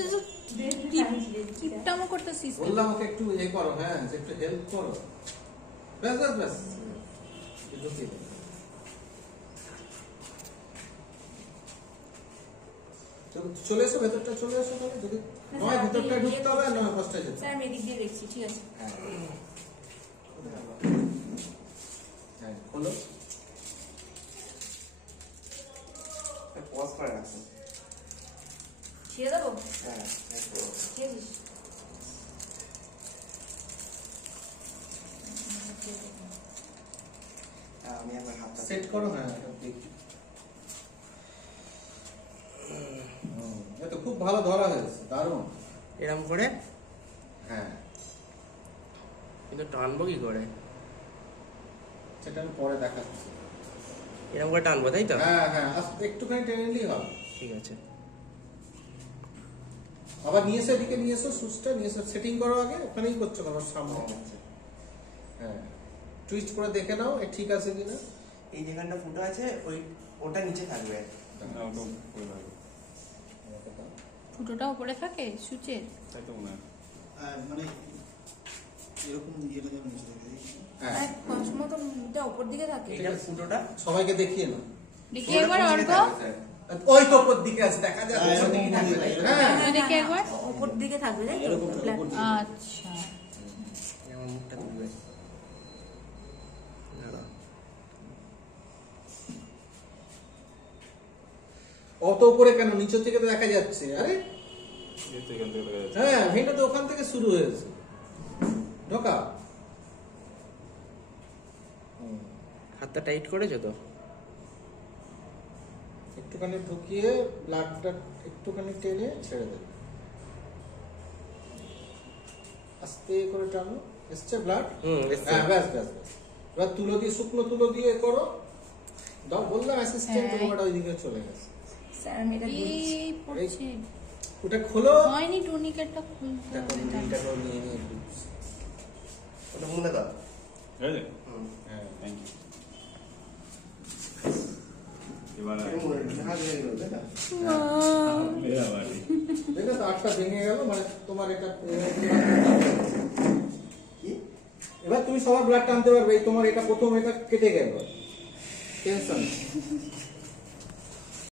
করতেছিস টিপটামো করতেছিস বললাম ওকে একটু করো, হ্যাঁ একটু হেল্প করো, ব্যাস ব্যাস ব্যাস ঢুকিয়ে দাও। চলে এসো ভেতরটা, চলে এসো তাহলে, যদি নয় ভেতরটা ঢুকতে হবে আর নয় কষ্টে যেতে স্যার আমি এদিক দিয়ে দেখছি, ঠিক আছে। হ্যাঁ খোলো। পজ করে রাখো। ছেড়ে দেবো? হ্যাঁ ছেড়ে দিস। আমি আমার হাতটা সেট করো। হ্যাঁ দেখি, এটা খুব ভালো ধরা হয়েছে, দারুণ। এরকম করে। হ্যাঁ কিন্তু টানবো কি করে? সেটা আমি পরে দেখাচ্ছি। এরকম করে টানবো তাই তো? হ্যাঁ হ্যাঁ আস্তে একটুখানি টেনে নিলেই হবে। ঠিক আছে। আবার নিয়ে এসে এদিকে নিয়ে এসো, সুচটা নিয়ে এসে সেটিং করো আগে, ওখানেই করছো আমার সামনে। হ্যাঁ টুইস্ট করে দেখে নাও ঠিক আছে কিনা। এই যেখানটা ফুটো আছে ওটা নিচে থাকবে। ফুটোটা উপরে থাকে সুচের? মানে এরকম ইয়েটা যেন নিচে থাকে। হ্যাঁ কসমতো এটা উপর দিকে থাকে। এটা ফুটোটা সবাইকে দেখিয়ে নাও। দেখি একবার অর্ঘ, ওই তো উপর দিকে আছে, দেখা যাচ্ছে। হ্যাঁ দেখি একবার উপর দিকে থাকবে তাই তো? এরকম উপর দিকে। আচ্ছা এরকম মুখটা খুলবে। দাঁড়া। অত উপরে কেন, নিচে থেকে তো দেখা যাচ্ছে। আরে হ্যাঁ এটা তো ওখান থেকে শুরু হয়েছে। ঢোকা। হাতটা টাইট করেছো তো? একটুখানি ঢুকিয়ে ব্লাডটা একটুখানি টেনে ছেড়ে দেবে, আস্তে করে টানো। এসছে ব্লাড? হ্যাঁ ব্যাস ব্যাস ব্যাস। এবার তুলো দিয়ে, শুকনো তুলো দিয়ে করো। দাও বললাম অ্যাসিস্ট্যান্ট তোমার ওইদিকে চলে গেছে। স্যার আমি এটা দিচ্ছি। এই পড়ছে। ওটা খোলো। হয়নি, টুনিকেটটা খুলতে দেখো হবে। মিনিটারও নিয়ে নিয়ে ঢুকছে। ওটা মুলে দাও। হ্যাঁ থ্যাংক ইউ। দেখো তো আটটা ভেঙে গেল, মানে তোমার এটা। এবার তুমি সবার ব্লাড টানতে পারবে। তোমার এটা প্রথম, এটা কেটে গেল। টেনশন